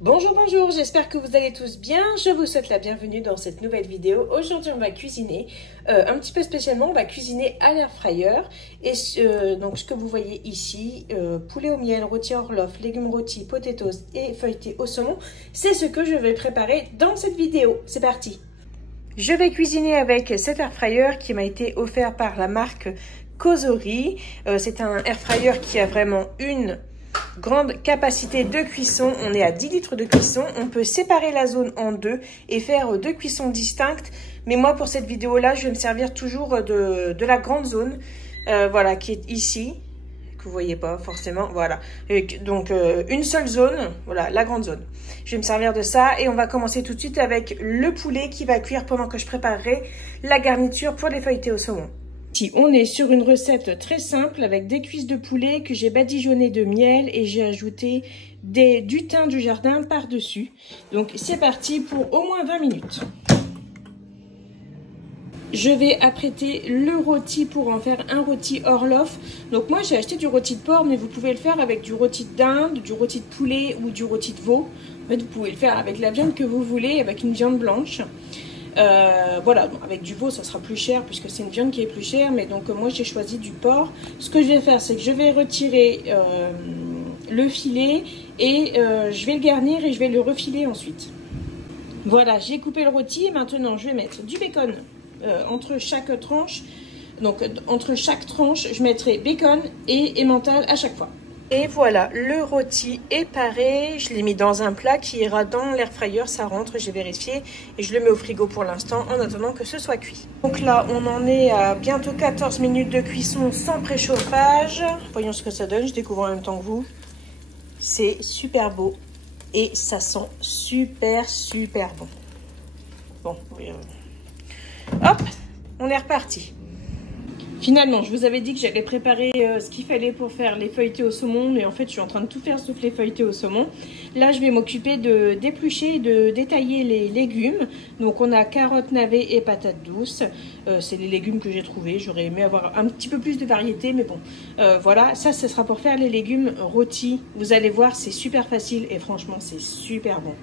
Bonjour, bonjour, j'espère que vous allez tous bien. Je vous souhaite la bienvenue dans cette nouvelle vidéo. Aujourd'hui, on va cuisiner, un petit peu spécialement, on va cuisiner à l'air fryer. Et donc, ce que vous voyez ici, poulet au miel, rôti Orloff, légumes rôtis, potatoes et feuilletés au saumon, c'est ce que je vais préparer dans cette vidéo. C'est parti! Je vais cuisiner avec cet air fryer qui m'a été offert par la marque Cosori. C'est un air fryer qui a vraiment une grande capacité de cuisson. On est à 10 litres de cuisson. On peut séparer la zone en deux et faire deux cuissons distinctes. Mais moi, pour cette vidéo-là, je vais me servir toujours de la grande zone, voilà, qui est ici, que vous voyez pas forcément, voilà. Donc, une seule zone, voilà, la grande zone. Je vais me servir de ça et on va commencer tout de suite avec le poulet qui va cuire pendant que je préparerai la garniture pour les feuilletés au saumon. Ici, on est sur une recette très simple avec des cuisses de poulet que j'ai badigeonnées de miel et j'ai ajouté du thym du jardin par-dessus. Donc, c'est parti pour au moins 20 minutes. Je vais apprêter le rôti pour en faire un rôti Orloff. Donc, moi, j'ai acheté du rôti de porc, mais vous pouvez le faire avec du rôti de dinde, du rôti de poulet ou du rôti de veau. En fait, vous pouvez le faire avec la viande que vous voulez, avec une viande blanche. Voilà, bon, avec du veau ça sera plus cher puisque c'est une viande qui est plus chère, mais donc moi j'ai choisi du porc. Ce que je vais faire, c'est que je vais retirer le filet et je vais le garnir et je vais le refiler ensuite. Voilà, j'ai coupé le rôti et maintenant je vais mettre du bacon entre chaque tranche. Donc entre chaque tranche je mettrai bacon et emmental à chaque fois. Et voilà, le rôti est paré. Je l'ai mis dans un plat qui ira dans l'air fryer. Ça rentre, j'ai vérifié. Et je le mets au frigo pour l'instant en attendant que ce soit cuit. Donc là, on en est à bientôt 14 minutes de cuisson sans préchauffage. Voyons ce que ça donne. Je découvre en même temps que vous. C'est super beau. Et ça sent super bon. Bon, hop, on est reparti. Finalement, je vous avais dit que j'allais préparer ce qu'il fallait pour faire les feuilletés au saumon, mais en fait, je suis en train de tout faire sauf les feuilletés au saumon. Là, je vais m'occuper de d'éplucher et de détailler les légumes. Donc, on a carottes, navets et patates douces. C'est les légumes que j'ai trouvés. J'aurais aimé avoir un petit peu plus de variété, mais bon. Voilà, ça, ce sera pour faire les légumes rôtis. Vous allez voir, c'est super facile et franchement, c'est super bon.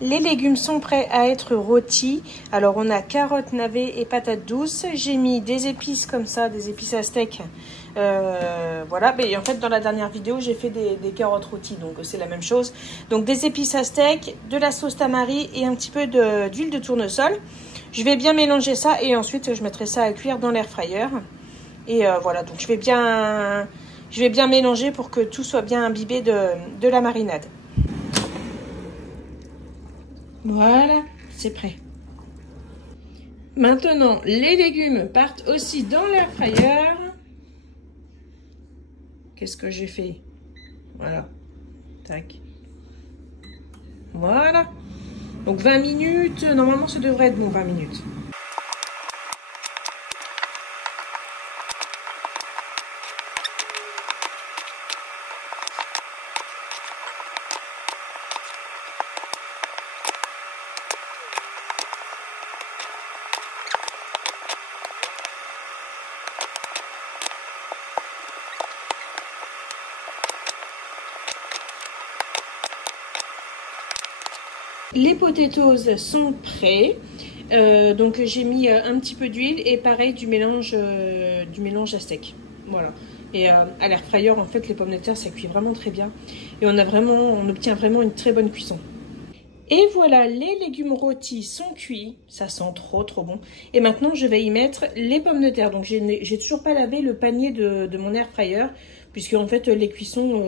Les légumes sont prêts à être rôtis. Alors on a carottes, navets et patates douces. J'ai mis des épices comme ça, des épices à steak. Voilà, mais en fait dans la dernière vidéo j'ai fait des carottes rôties, donc c'est la même chose. Donc des épices à steak, de la sauce tamari et un petit peu d'huile de tournesol. Je vais bien mélanger ça et ensuite je mettrai ça à cuire dans l'air fryer. Et voilà, donc je vais bien mélanger pour que tout soit bien imbibé de la marinade. Voilà, c'est prêt. Maintenant, les légumes partent aussi dans l'air fryer. Qu'est-ce que j'ai fait? Voilà. Tac. Voilà. Donc 20 minutes. Normalement, ça devrait être bon, 20 minutes. Les potatoes sont prêts. Donc j'ai mis un petit peu d'huile et pareil du mélange à steak. Voilà. Et à l'air fryer, en fait, les pommes de terre, ça cuit vraiment très bien. Et on obtient vraiment une très bonne cuisson. Et voilà, les légumes rôtis sont cuits. Ça sent trop bon. Et maintenant, je vais y mettre les pommes de terre. Donc j'ai toujours pas lavé le panier de mon air fryer, puisque en fait, les cuissons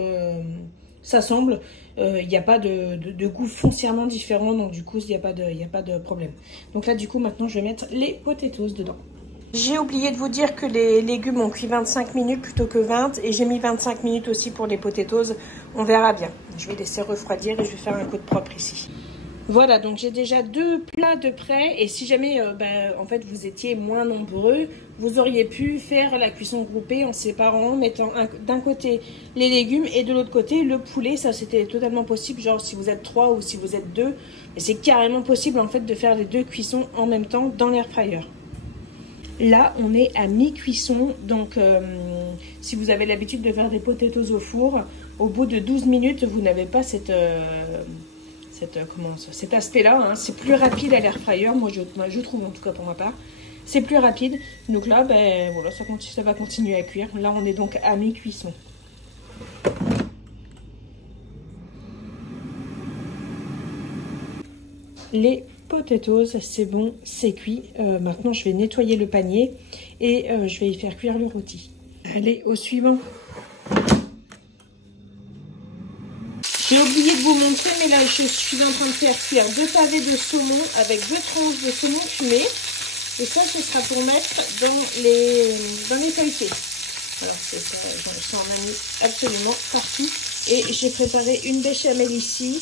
s'assemblent. Il n'y a pas de goût foncièrement différent, donc du coup il n'y a pas de problème. Donc là du coup maintenant je vais mettre les potatoes dedans. J'ai oublié de vous dire que les légumes ont cuit 25 minutes plutôt que 20 et j'ai mis 25 minutes aussi pour les potatoes. On verra bien. je vais laisser refroidir et je vais faire un coup de propre ici. Voilà, donc j'ai déjà 2 plats de prêt et si jamais en fait vous étiez moins nombreux, vous auriez pu faire la cuisson groupée en séparant, mettant d'un côté les légumes et de l'autre côté le poulet. Ça c'était totalement possible, genre si vous êtes 3 ou si vous êtes 2, c'est carrément possible en fait de faire les 2 cuissons en même temps dans l'air fryer. Là on est à mi-cuisson, donc si vous avez l'habitude de faire des potatoes au four, au bout de 12 minutes vous n'avez pas cet aspect-là, hein. C'est plus rapide à l'air fryer, moi je trouve en tout cas pour ma part. C'est plus rapide, donc là, voilà, ça va continuer à cuire. Là, on est donc à mi-cuisson. Les potatoes, c'est bon, c'est cuit. Maintenant, je vais nettoyer le panier et je vais y faire cuire le rôti. Allez, au suivant. J'ai oublié de vous montrer, mais là je suis en train de faire cuire 2 pavés de saumon avec 2 tranches de saumon fumé. Et ça, ce sera pour mettre dans les feuilletés. Alors c'est ça, j'en ai mis absolument partout. Et j'ai préparé une béchamel ici,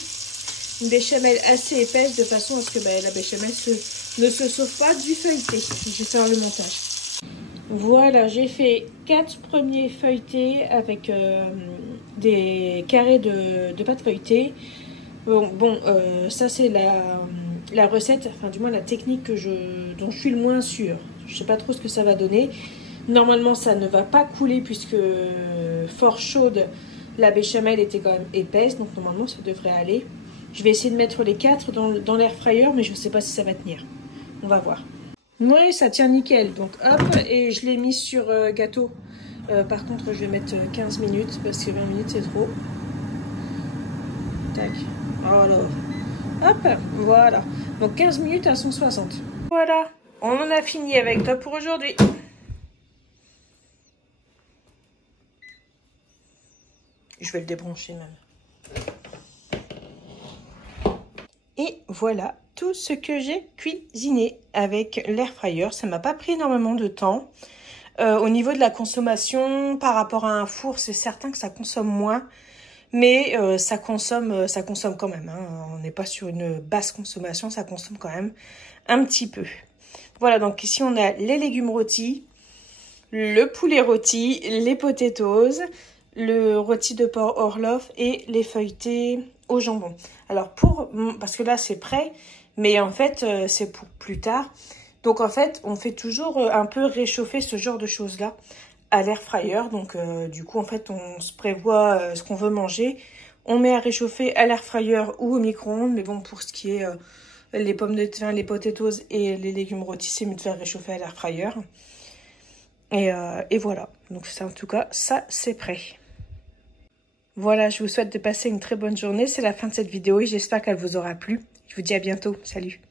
une béchamel assez épaisse de façon à ce que la béchamel ne se sauve pas du feuilleté. Je vais faire le montage. Voilà, j'ai fait 4 premiers feuilletés avec des carrés de pâte feuilletée. Ça c'est la recette, enfin du moins la technique dont je suis le moins sûre. Je sais pas trop ce que ça va donner. Normalement ça ne va pas couler puisque fort chaude, la béchamel était quand même épaisse, donc normalement ça devrait aller. Je vais essayer de mettre les 4 dans l'air fryer, mais je ne sais pas si ça va tenir. On va voir. Oui, ça tient nickel. Donc hop, et je l'ai mis sur gâteau. Par contre, je vais mettre 15 minutes parce que 20 minutes c'est trop. Tac. Alors, hop, voilà. Donc 15 minutes à 160. Voilà, on en a fini avec toi pour aujourd'hui. Je vais le débrancher même. Et voilà tout ce que j'ai cuisiné avec l'air fryer. Ça m'a pas pris énormément de temps. Au niveau de la consommation, par rapport à un four, c'est certain que ça consomme moins. Mais ça consomme quand même. Hein. On n'est pas sur une basse consommation, ça consomme quand même un petit peu. Voilà, donc ici on a les légumes rôtis, le poulet rôti, les potatoes, le rôti de porc Orloff et les feuilletés au jambon. Alors parce que là c'est prêt, mais en fait c'est pour plus tard. Donc en fait on fait toujours un peu réchauffer ce genre de choses là à l'air fryer. Donc du coup en fait on se prévoit ce qu'on veut manger, on met à réchauffer à l'air fryer ou au micro-ondes. Mais bon, pour ce qui est les pommes de terre, les potatoes et les légumes rôtis, c'est mieux de faire réchauffer à l'air fryer. Et voilà, donc ça, en tout cas ça c'est prêt. Voilà, je vous souhaite de passer une très bonne journée. C'est la fin de cette vidéo et j'espère qu'elle vous aura plu. Je vous dis à bientôt. Salut!